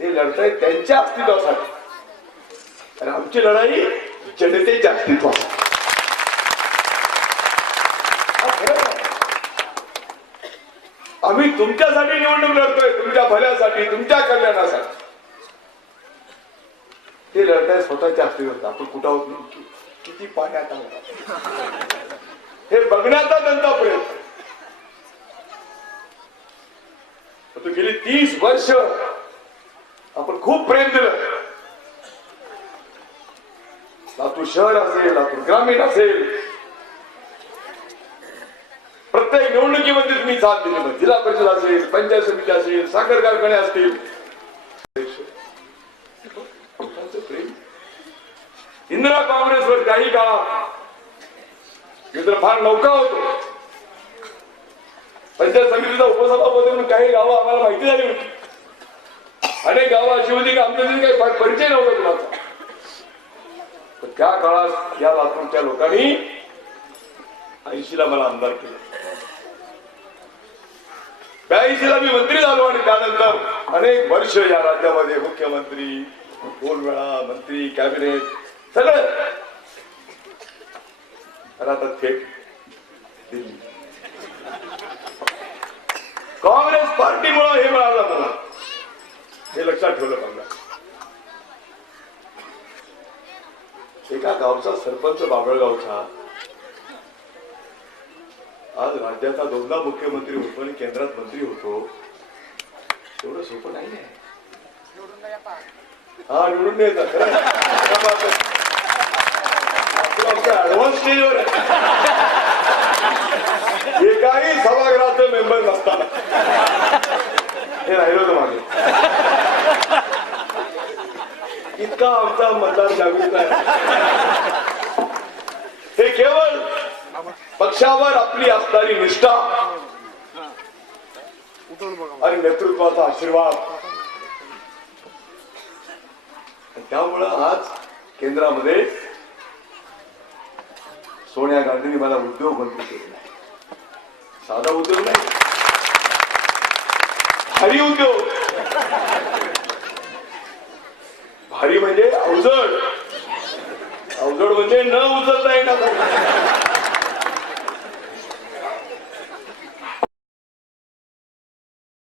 ते लढतायत त्यांच्या अस्तित्वासाठी आणि आमची लढाई जनतेच्या अस्तित्वासाठी. आम्ही तुमच्यासाठी निवडणूक लढतोय, तुमच्या भल्यासाठी, तुमच्या कल्याणासाठी. ते लढताय स्वतःच्या अस्तित्वात. आपण कुठं आहोत, किती पाण्यात आहोत हे बघण्याचा त्यांचा प्रयत्न. गेली 30 वर्ष आपण खूप प्रेम दिलं. लातूर शहर असेल, लातूर ग्रामीण असेल, प्रत्येक निवडणुकीमध्ये तुम्ही साथ दिली. जिल्हा परिषद असेल, पंचायत समिती असेल, साखर कारखाने असतील. प्रेम इंदिरा काँग्रेसवर काही काळात मित्र फार नौका होतो. पंचायत समितीचा उपसभापती म्हणून काही गावं आम्हाला माहिती झाली होती. अनेक गावं अशी होती की आमच्या काही परिचय नव्हता कुणाचा. पण त्या काळात या लातूरच्या लोकांनी 80ला मला आमदार केलं. 82ला मी मंत्री झालो आणि त्यानंतर अनेक वर्ष या राज्यामध्ये मुख्यमंत्री, 2 वेळा मंत्री, कॅबिनेट सगळं. आता थेट दिल्ली. काँग्रेस पार्टीमुळे हे मिळालं मला, हे लक्षात ठेवलं पाहिजे. एका गावचा सरपंच बाबळगावचा आज राज्याचा 2दा मुख्यमंत्री होतो आणि केंद्रात मंत्री होतो. एवढं सोपं नाही. हा, निवडून द्यायचा ऍडव्हान्स स्टेजवर एकाही सभागृहाचं मेंबर नसताना हे राहिलं होतं मागे. इतका आमचा मतदार जागृत आहे. हे केवळ पक्षावर आपली असणारी निष्ठा आणि नेतृत्वाचा आशीर्वाद. त्यामुळं आज केंद्रामध्ये सोनिया गांधींनी मला उद्योग मंत्री केलेला आहे. साधा उद्योग नाही, भारी उद्योग. भारी म्हणजे अवजड, अवजड म्हणजे न उचलता येणार.